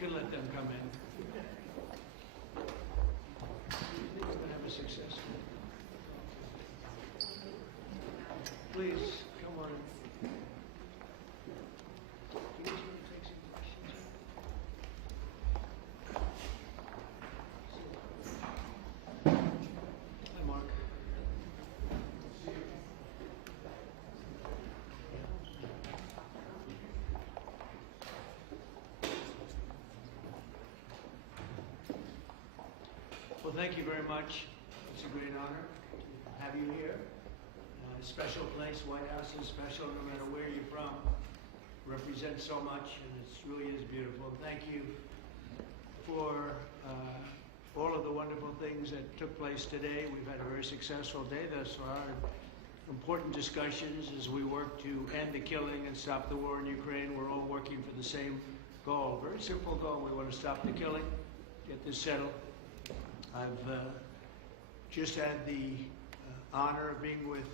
can let them come in. We're going to have a success. Please, come on. Do you guys want to take some questions? Hi, Mark. Well, thank you very much. It's a great honor to have you here. Special place, White House is special no matter where you're from. Represents so much, and it really is beautiful. Thank you for all of the wonderful things that took place today. We've had a very successful day thus far. Important discussions as we work to end the killing and stop the war in Ukraine. We're all working for the same goal. Very simple goal. We want to stop the killing, get this settled. I've just had the honor of being with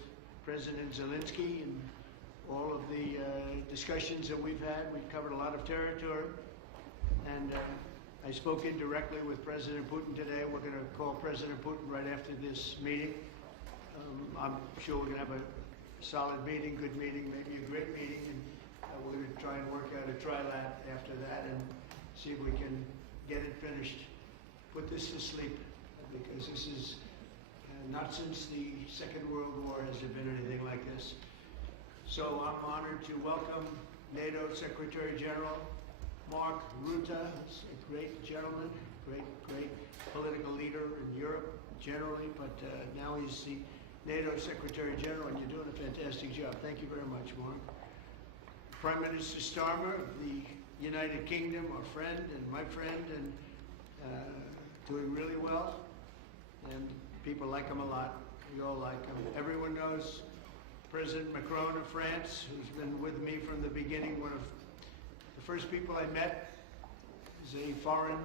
President Zelensky and all of the discussions that we've had. We've covered a lot of territory, and I spoke indirectly with President Putin today. We're going to call President Putin right after this meeting. I'm sure we're going to have a solid meeting, good meeting, maybe a great meeting, and we're going to try and work out a trilat after that and see if we can get it finished. Put this to sleep, because this is not since the Second World War has there been anything like this. So I'm honored to welcome NATO Secretary General Mark Rutte. He's a great gentleman, great political leader in Europe generally, but now he's the NATO Secretary General, and you're doing a fantastic job. Thank you very much, Mark. Prime Minister Starmer of the United Kingdom, our friend and my friend, and doing really well. And people like him a lot. We all like him. Everyone knows President Macron of France, who's been with me from the beginning. One of the first people I met is a foreign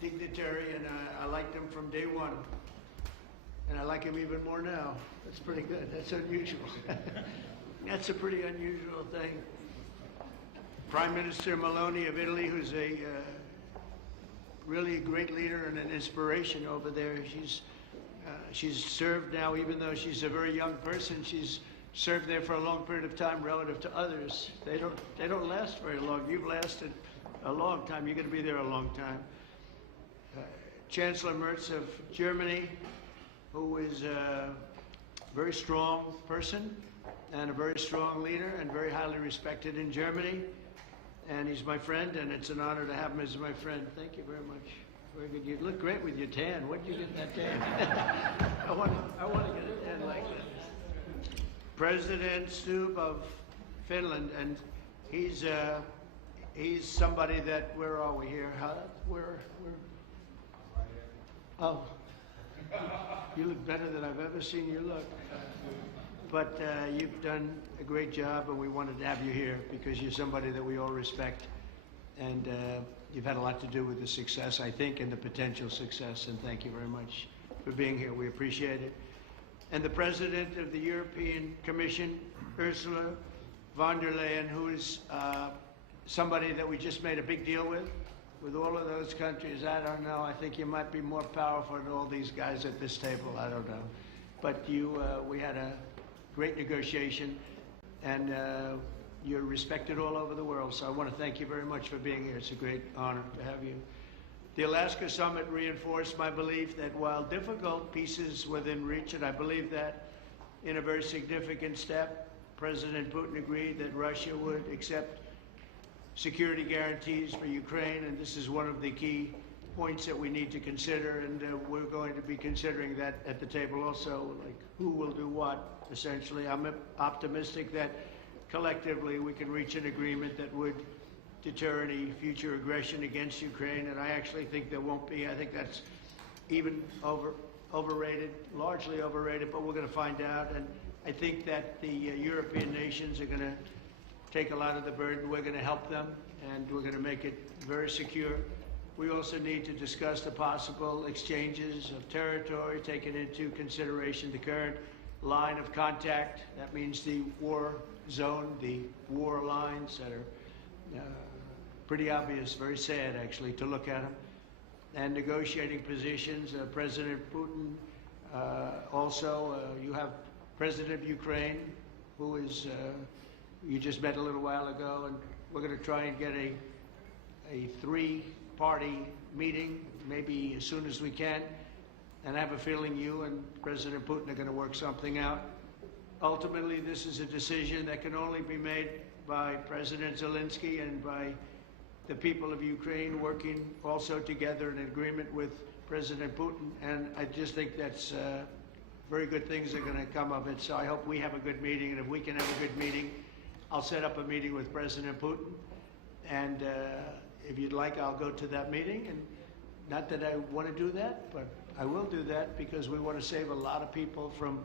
dignitary, and I liked him from day one. And I like him even more now. That's pretty good. That's unusual. That's a pretty unusual thing. Prime Minister Meloni of Italy, who's a really a great leader and an inspiration over there. She's served now, even though she's a very young person, she's served there for a long period of time relative to others. They don't last very long. You've lasted a long time. You're going to be there a long time. Chancellor Merz of Germany, who is a very strong person and a very strong leader and very highly respected in Germany. And he's my friend, and it's an honor to have him as my friend. Thank you very much. Very good. You look great with your tan. Where did you get that tan? I want to get a tan like that. President Stubb of Finland, and he's somebody that, where are we here? Oh, you look better than I've ever seen you look. But you've done a great job, and we wanted to have you here because you're somebody that we all respect. And you've had a lot to do with the success, I think, and the potential success. And thank you very much for being here. We appreciate it. And the President of the European Commission, Ursula von der Leyen, who is somebody that we just made a big deal with all of those countries. I don't know. I think you might be more powerful than all these guys at this table. I don't know. But we had a great negotiation, and you're respected all over the world. So I want to thank you very much for being here. It's a great honor to have you. The Alaska Summit reinforced my belief that while difficult, peace is within reach, and I believe that in a very significant step, President Putin agreed that Russia would accept security guarantees for Ukraine, and this is one of the key points that we need to consider, and we're going to be considering that at the table also, like who will do what, essentially. I'm optimistic that collectively we can reach an agreement that would deter any future aggression against Ukraine, and I actually think there won't be. I think that's even overrated, largely overrated, but we're going to find out. And I think that the European nations are going to take a lot of the burden. We're going to help them, and we're going to make it very secure. We also need to discuss the possible exchanges of territory, taking into consideration the current line of contact. That means the war zone, the war lines that are pretty obvious, very sad actually, to look at them. And negotiating positions, President Putin, also you have President of Ukraine, who is, you just met a little while ago, and we're going to try and get a three-party meeting, maybe as soon as we can. And I have a feeling you and President Putin are going to work something out. Ultimately, this is a decision that can only be made by President Zelensky and by the people of Ukraine working also together in agreement with President Putin. And I just think that's very good things are going to come of it. So I hope we have a good meeting. And if we can have a good meeting, I'll set up a meeting with President Putin. And if you'd like, I'll go to that meeting. And not that I want to do that, but I will do that because we want to save a lot of people from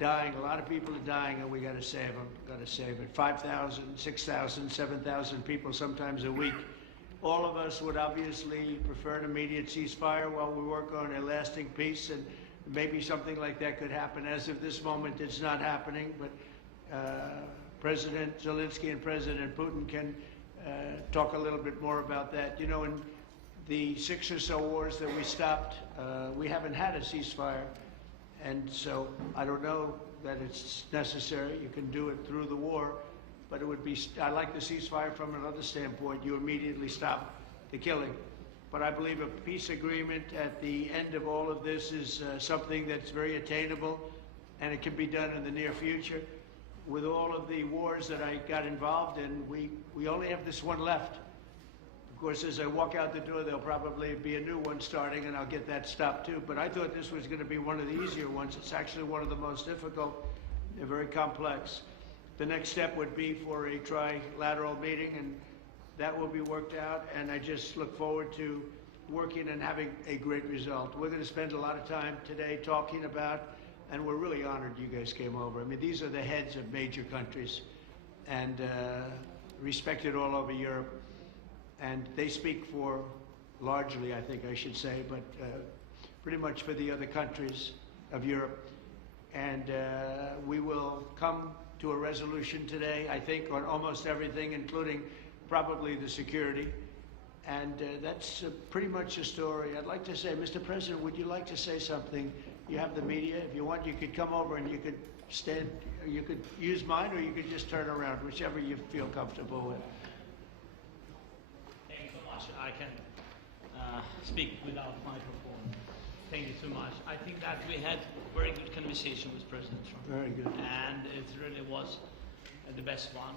dying. A lot of people are dying, and we got to save them. Got to save it. 5,000, 6,000, 7,000 people sometimes a week. All of us would obviously prefer an immediate ceasefire while we work on a lasting peace, and maybe something like that could happen. As of this moment, it's not happening, but President Zelensky and President Putin can talk a little bit more about that. You know, in the 6 or so wars that we stopped, we haven't had a ceasefire. And so I don't know that it's necessary. You can do it through the war, but it would be, I like the ceasefire from another standpoint. You immediately stop the killing. But I believe a peace agreement at the end of all of this is something that's very attainable, and it can be done in the near future. With all of the wars that I got involved in, we only have this one left. Of course, as I walk out the door, there'll probably be a new one starting, and I'll get that stopped too. But I thought this was going to be one of the easier ones. It's actually one of the most difficult. They're very complex. The next step would be for a trilateral meeting, and that will be worked out. And I just look forward to working and having a great result. We're going to spend a lot of time today talking about, and we're really honored you guys came over. I mean, these are the heads of major countries, and respected all over Europe. And they speak for, largely, I think I should say, but pretty much for the other countries of Europe. And we will come to a resolution today, I think, on almost everything, including probably the security. And that's pretty much the story. I'd like to say, Mr. President, would you like to say something? You have the media. If you want, you could come over and you could stand, you could use mine, or you could just turn around, whichever you feel comfortable with. I can speak without microphone. Thank you so much. I think that we had very good conversation with President Trump. Very good. And it really was the best one,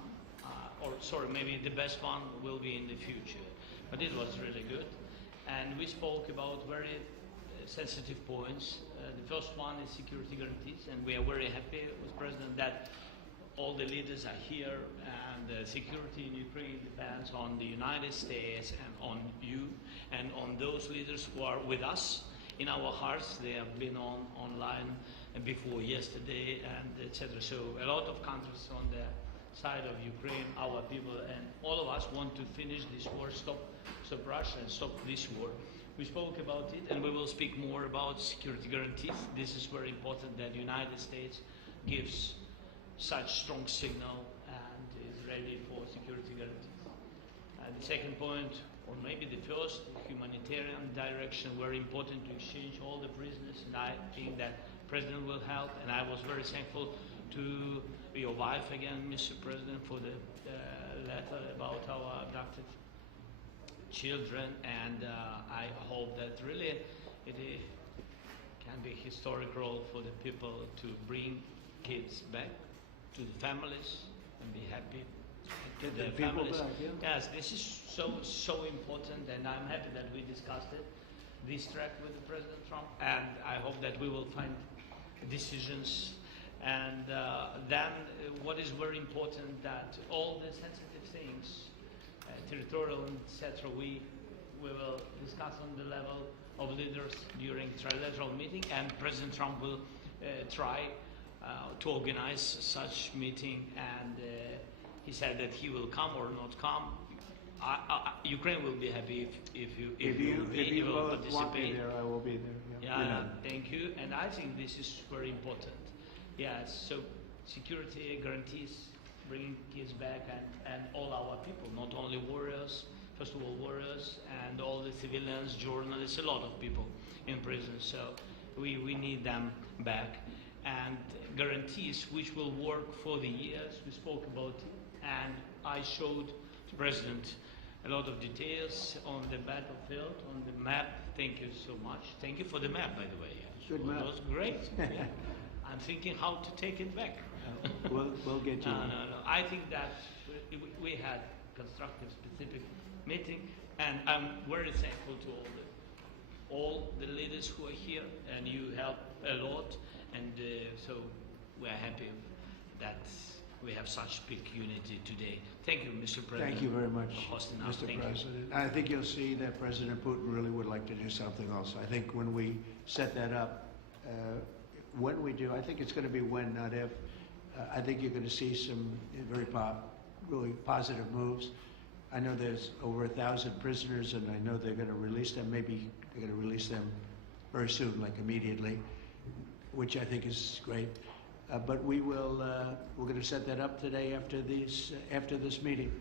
or sorry, maybe the best one will be in the future. But it was really good. And we spoke about very sensitive points. The first one is security guarantees, and we are very happy with President that all the leaders are here, and security in Ukraine depends on the United States and on you and on those leaders who are with us in our hearts. They have been online before yesterday, and etc. So a lot of countries on the side of Ukraine, our people, and all of us want to finish this war, stop Russia and stop this war. We spoke about it, and we will speak more about security guarantees. This is very important that the United States gives such strong signal and is ready for security guarantees. The second point, or maybe the first, humanitarian direction, very important to exchange all the prisoners, and I think that President will help, and I was very thankful to your wife again, Mr. President, for the letter about our abducted children, and I hope that really it can be a historic role for the people to bring kids back to the families and be happy to the families. Back, yeah. Yes, this is so important, and I'm happy that we discussed it, this track with the President Trump, and I hope that we will find decisions. And then what is very important, that all the sensitive things, territorial, etc., we will discuss on the level of leaders during trilateral meeting, and President Trump will try to organize such meeting, and he said that he will come or not come. Ukraine will be happy if you will both want me there, I will be there. Yeah, thank you. And I think this is very important. Yes, so security guarantees, bringing kids back, and all our people, not only warriors, first of all, warriors and all the civilians, journalists, a lot of people in prison. So we need them back. And guarantees which will work for the years we spoke about it. And I showed the President a lot of details on the battlefield, on the map. Thank you so much. Thank you for the map, by the way. Good map. It was great. Yeah. I'm thinking how to take it back. We'll get you. No. I think that we had constructive, specific meeting, and I'm very thankful to all the leaders who are here, and you help a lot, and so we're happy that we have such big unity today. Thank you, Mr. President. Thank you very much, for hosting us. Mr. Thank President. I think you'll see that President Putin really would like to do something also. I think when we set that up, when we do, I think it's going to be when, not if. I think you're going to see some really positive moves. I know there's over 1,000 prisoners, and I know they're going to release them. Maybe they're going to release them very soon, like immediately, which I think is great. But we're going to set that up today after this meeting.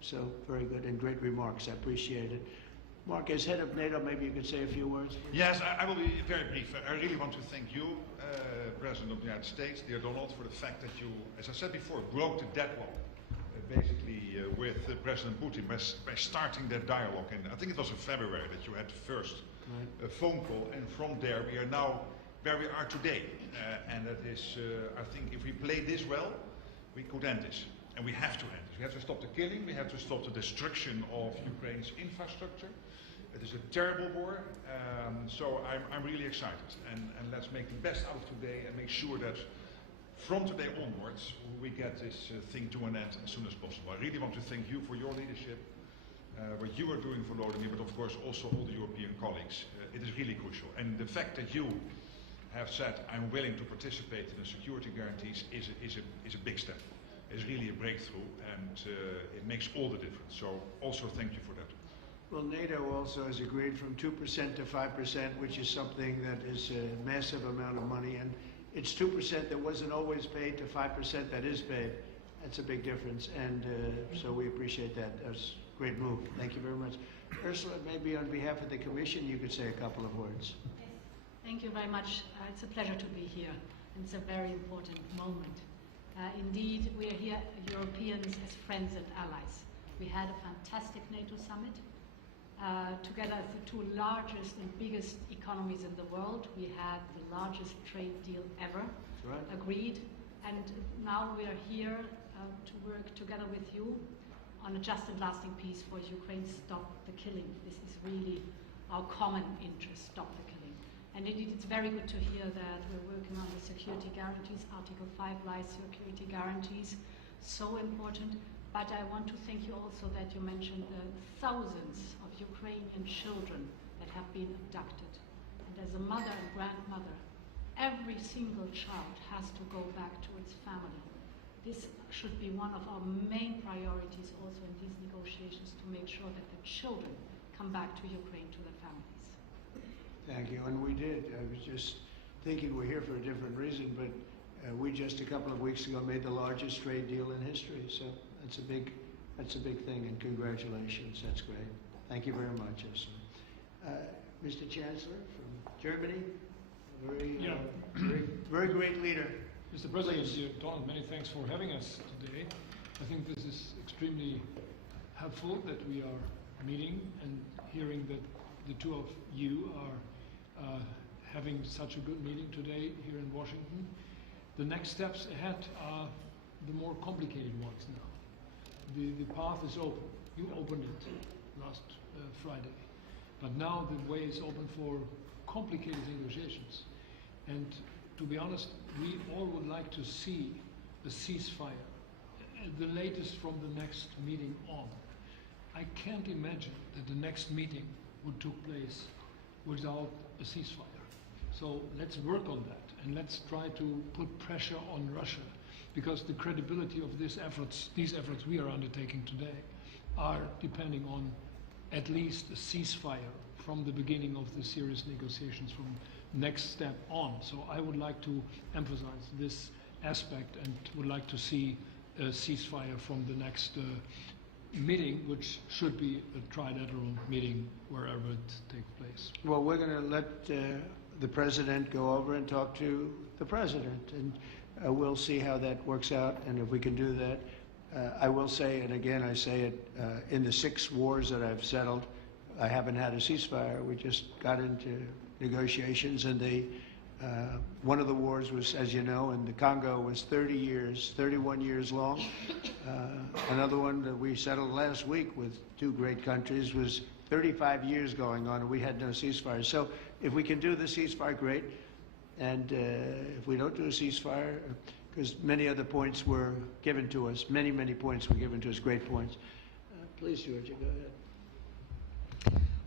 So very good and great remarks. I appreciate it. Mark, as head of NATO, maybe you could say a few words, please? Yes, I will be very brief. I really want to thank you, President of the United States, dear Donald, for the fact that you, as I said before, broke the deadlock, basically with President Putin by starting that dialogue. And I think it was in February that you had the first phone call, and from there we are now where we are today. And that is, I think, if we play this well, we could end this. And we have to end this. We have to stop the killing, we have to stop the destruction of Ukraine's infrastructure. It is a terrible war, so I'm really excited. And let's make the best out of today and make sure that from today onwards we get this thing to an end as soon as possible. I really want to thank you for your leadership, what you are doing for Volodymyr, but of course also all the European colleagues. It is really crucial. And the fact that you have said, I'm willing to participate in the security guarantees is a big step. It's really a breakthrough, and it makes all the difference. So also thank you for that. Well, NATO also has agreed from 2% to 5%, which is something that is a massive amount of money. And it's 2% that wasn't always paid to 5% that is paid. That's a big difference. And so we appreciate that. That's a great move. Thank you very much. Ursula, maybe on behalf of the Commission, you could say a couple of words. Yes. Thank you very much. It's a pleasure to be here. It's a very important moment. Indeed, we are here, Europeans, as friends and allies. We had a fantastic NATO summit. Together as the two largest and biggest economies in the world, we had the largest trade deal ever agreed. And now we are here to work together with you on a just and lasting peace for Ukraine. Stop the killing. This is really our common interest, stop the killing. And indeed, it's very good to hear that we're working on the security guarantees, Article 5 life security guarantees, so important. But I want to thank you also that you mentioned the thousands of Ukrainian children that have been abducted. And as a mother and grandmother, every single child has to go back to its family. This should be one of our main priorities also in these negotiations, to make sure that the children come back to Ukraine, to their families. Thank you, and we did. I was just thinking we're here for a different reason, but we just a couple of weeks ago made the largest trade deal in history. So that's a big thing, and congratulations. That's great. Thank you very much, Ursula. Mr. Chancellor from Germany, very great leader. Mr. President, dear Donald, many thanks for having us today. I think this is extremely helpful that we are meeting and hearing that the two of you are having such a good meeting today here in Washington. The next steps ahead are the more complicated ones now. The path is open. You opened it last Friday. But now the way is open for complicated negotiations. And to be honest, we all would like to see a ceasefire, the latest from the next meeting on. I can't imagine that the next meeting would take place without a ceasefire. So let's work on that, and let's try to put pressure on Russia, because the credibility of these efforts we are undertaking today are depending on at least a ceasefire from the beginning of the serious negotiations from next step on. So I would like to emphasize this aspect and would like to see a ceasefire from the next meeting, which should be a trilateral meeting wherever it takes place. Well, we're going to let the president go over and talk to the president, and we'll see how that works out, and if we can do that. I will say, and again I say it, in the 6 wars that I've settled, I haven't had a ceasefire. We just got into negotiations, and one of the wars was, as you know, in the Congo was 31 years long. Another one that we settled last week with 2 great countries was 35 years going on, and we had no ceasefire. So if we can do the ceasefire, great. And if we don't do a ceasefire, because many other points were given to us, many points were given to us, great points. Please, Georgia, go ahead.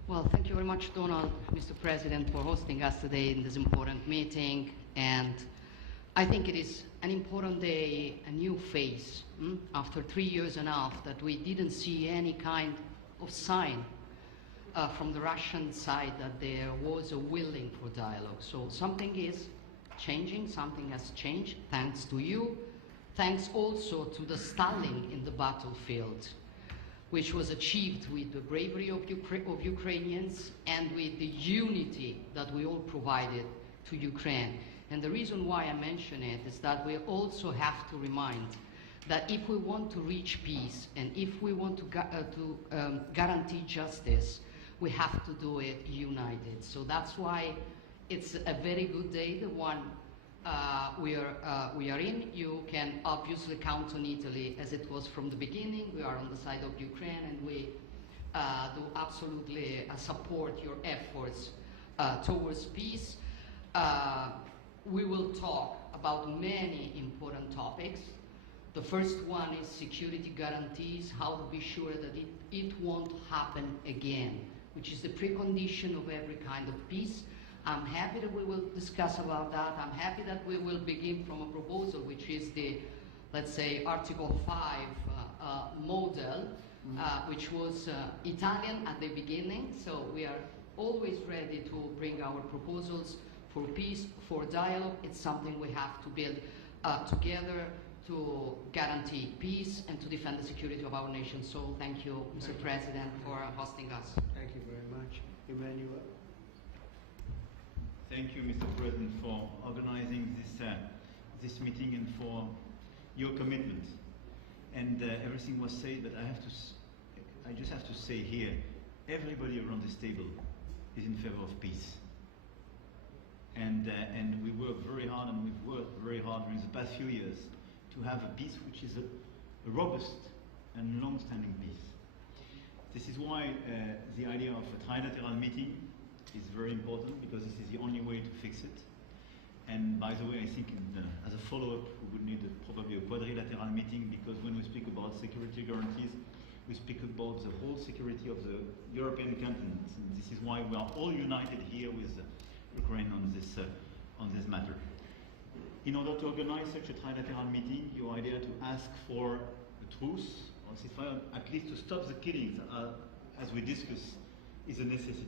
Well, thank you very much, Donald, Mr. President, for hosting us today in this important meeting. And I think it is an important day, a new phase, after 3 years and a half that we didn't see any kind of sign from the Russian side that there was a willing for dialogue. So something is changing, something has changed, thanks to you, thanks also to the stalling in the battlefield, which was achieved with the bravery of Ukrainians and with the unity that we all provided to Ukraine. And the reason why I mention it is that we also have to remind that if we want to reach peace and if we want to guarantee justice, we have to do it united. So that's why it's a very good day, the one we are in. You can obviously count on Italy as it was from the beginning. We are on the side of Ukraine, and we do absolutely support your efforts towards peace. We will talk about many important topics. The first one is security guarantees, how to be sure that it won't happen again, which is the precondition of every kind of peace. I'm happy that we will discuss about that. I'm happy that we will begin from a proposal, which is the, let's say, Article 5 model, which was Italian at the beginning. So we are always ready to bring our proposals for peace, for dialogue. It's something we have to build together to guarantee peace and to defend the security of our nation. So thank you, Mr. President, for hosting us. Thank you very much. Emmanuel. Thank you, Mr. President, for organizing this meeting and for your commitment. And everything was said, but I just have to say here, everybody around this table is in favor of peace. And we work very hard, and we've worked very hard during the past few years to have a peace which is a robust and long-standing peace. This is why the idea of a trilateral meeting is very important, because this is the only way to fix it. And by the way, I think as a follow-up, we would need probably a quadrilateral meeting, because when we speak about security guarantees, we speak about the whole security of the European continent. And this is why we are all united here with Ukraine on this matter. In order to organize such a trilateral meeting, your idea to ask for a truce or ceasefire, at least to stop the killings, as we discussed, is a necessity.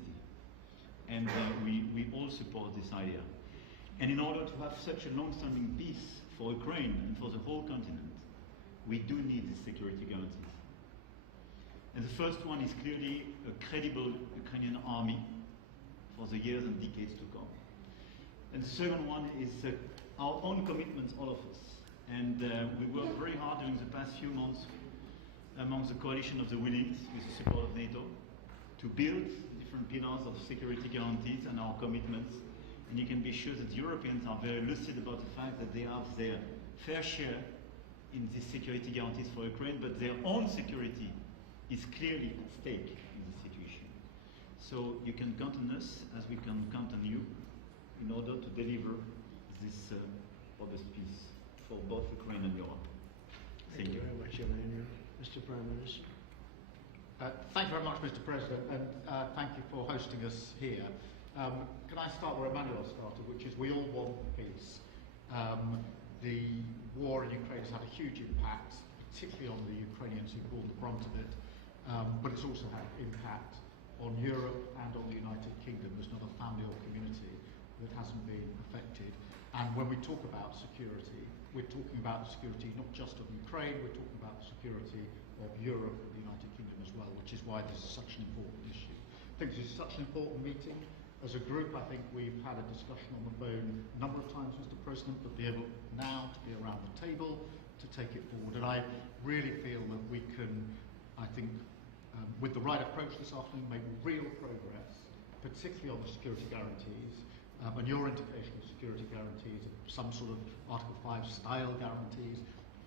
And we all support this idea. And in order to have such a long-standing peace for Ukraine and for the whole continent, we do need these security guarantees. And the first one is clearly a credible Ukrainian army for the years and decades to come. And the second one is our own commitments, all of us. And we worked very hard during the past few months among the coalition of the willing, with the support of NATO, to build different pillars of security guarantees and our commitments. And you can be sure that Europeans are very lucid about the fact that they have their fair share in these security guarantees for Ukraine, but their own security is clearly at stake in this situation. So you can count on us, as we can count on you, in order to deliver this robust peace for both Ukraine and Europe. Thank you very much, Emmanuel. Mr. Prime Minister. Thank you very much, Mr. President, and thank you for hosting us here. Can I start where Emmanuel started, which is we all want peace. The war in Ukraine has had a huge impact, particularly on the Ukrainians who bore the brunt of it, but it's also had impact on Europe and on the United Kingdom. There's not a family or community that hasn't been affected. And when we talk about security, we're talking about the security not just of Ukraine, we're talking about the security of Europe and the United Kingdom as well, which is why this is such an important issue. I think this is such an important meeting. As a group, I think we've had a discussion on the phone a number of times, Mr. President, but be able now to be around the table to take it forward. And I really feel that we can, I think, with the right approach this afternoon, make real progress, particularly on the security guarantees, and your indication of security guarantees, some sort of Article 5 style guarantees,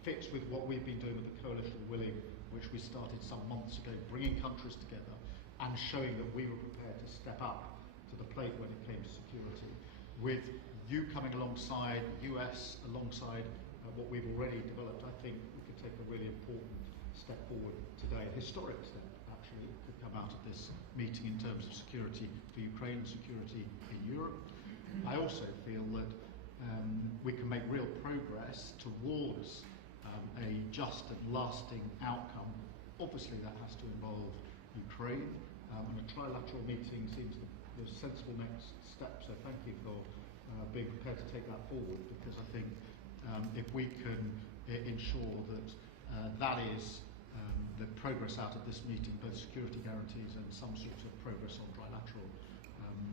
fits with what we've been doing with the Coalition Willing, which we started some months ago, bringing countries together and showing that we were prepared to step up to the plate when it came to security. With you coming alongside, the US alongside what we've already developed, I think we could take a really important step forward today, a historic step actually could come out of this meeting in terms of security for Ukraine and security in Europe. I also feel that we can make real progress towards a just and lasting outcome. Obviously that has to involve Ukraine, and a trilateral meeting seems the sensible next step, so thank you for being prepared to take that forward, because I think if we can ensure that that is the progress out of this meeting, both security guarantees and some sort of progress on trilateral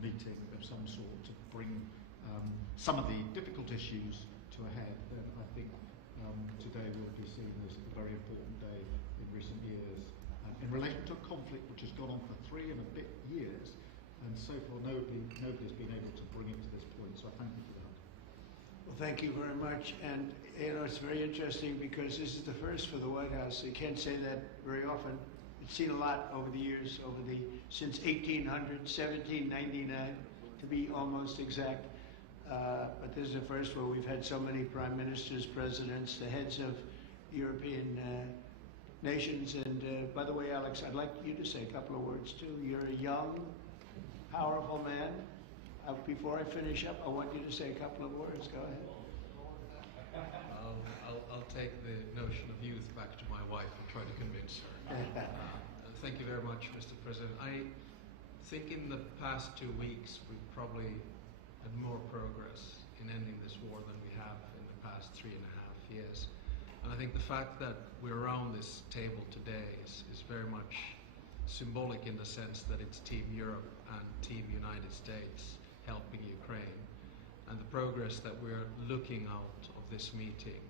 meeting of some sort to bring some of the difficult issues to a head, then I think today will be seen as a very important day in recent years in relation to a conflict which has gone on for 3 and a bit years, and so far nobody's been able to bring it to this point, so I thank you for that. Well, thank you very much. And, you know, it's very interesting because this is the first for the White House. You can't say that very often. It's seen a lot over the years, since 1800, 1799, to be almost exact. But this is the first where we've had so many prime ministers, presidents, the heads of European nations. And by the way, Alex, I'd like you to say a couple of words too. You're a young, powerful man. Before I finish up, I want you to say a couple of words. Go ahead. I'll take the notion of youth back to my wife and try to convince her. Thank you very much, Mr. President. I think in the past 2 weeks we've probably had more progress in ending this war than we have in the past 3.5 years. And I think the fact that we're around this table today is very much symbolic in the sense that it's Team Europe and Team United States helping Ukraine. And the progress that we're looking out of this meeting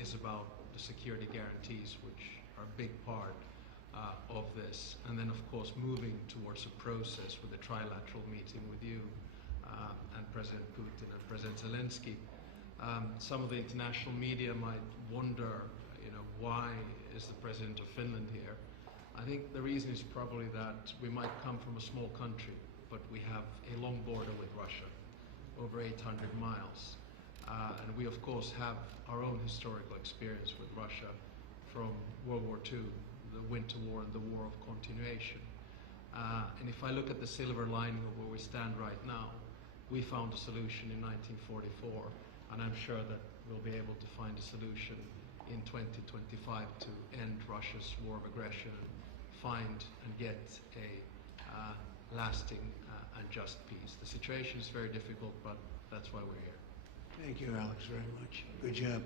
is about the security guarantees, which are a big part of this. And then, of course, moving towards a process with a trilateral meeting with you and President Putin and President Zelensky. Some of the international media might wonder, why is the President of Finland here? I think the reason is probably that we might come from a small country, but we have a long border with Russia, over 800 miles. And we, of course, have our own historical experience with Russia from World War II, the Winter War and the War of Continuation. And if I look at the silver lining of where we stand right now, we found a solution in 1944, and I'm sure that we'll be able to find a solution in 2025 to end Russia's war of aggression and find and get a lasting and just peace. The situation is very difficult, but that's why we're here. Thank you, Alex, very much. Good job.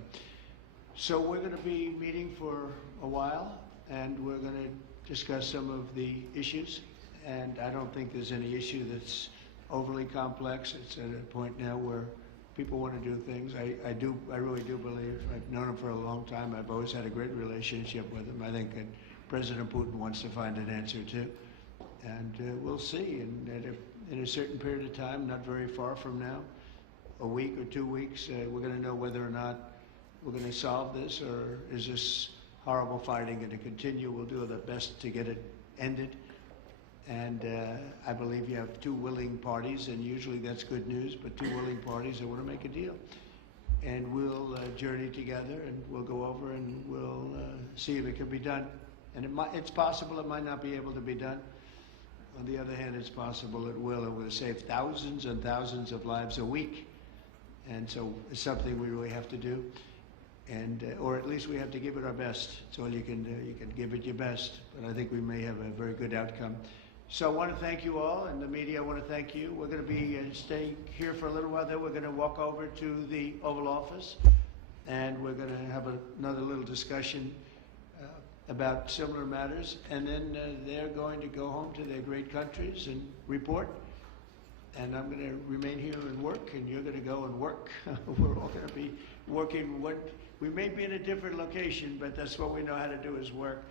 So we're going to be meeting for a while, and we're going to discuss some of the issues. And I don't think there's any issue that's overly complex. It's at a point now where people want to do things. I really do believe. I've known him for a long time. I've always had a great relationship with him. I think President Putin wants to find an answer too. And we'll see. And in a certain period of time, not very far from now, a week or 2 weeks, we're going to know whether or not we're going to solve this, or is this horrible fighting going to continue. We'll do the best to get it ended. And I believe you have 2 willing parties, and usually that's good news, but 2 willing parties that want to make a deal. And we'll journey together, and we'll go over and we'll see if it can be done. And it's possible it might not be able to be done. On the other hand, it's possible it will. It will save thousands and thousands of lives a week. And so it's something we really have to do. And, or at least we have to give it our best. It's all you can do. You can give it your best. But I think we may have a very good outcome. So I want to thank you all, and the media, I want to thank you. We're going to be staying here for a little while. Then we're going to walk over to the Oval Office, and we're going to have another little discussion about similar matters, and then they're going to go home to their great countries and report. And I'm going to remain here and work, and you're going to go and work. We're all going to be working. We may be in a different location, but that's what we know how to do is work.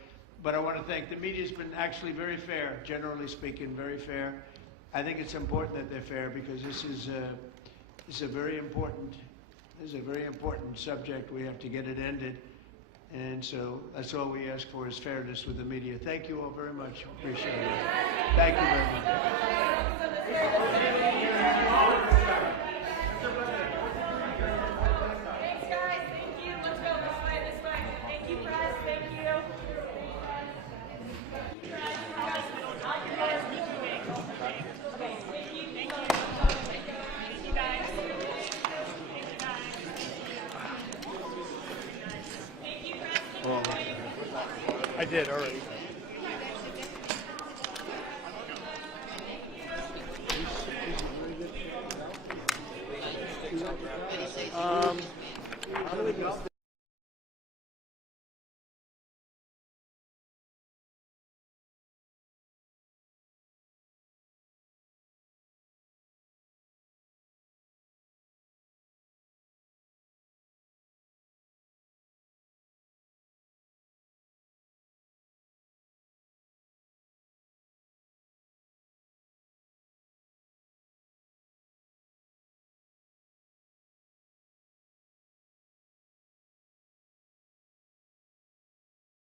But I want to thank the media's been actually very fair, generally speaking, very fair. I think it's important that they're fair because this is a very important subject. We have to get it ended. And so that's all we ask for is fairness with the media. Thank you all very much. Appreciate it. Thank you very much. Thanks, guys. Thank you. Let's go this way, this way. Thank you, press. Thank you. Okay, thank you. Thank you. Thank you, guys. Thank you, guys. Thank you, press. I did already. How do we go?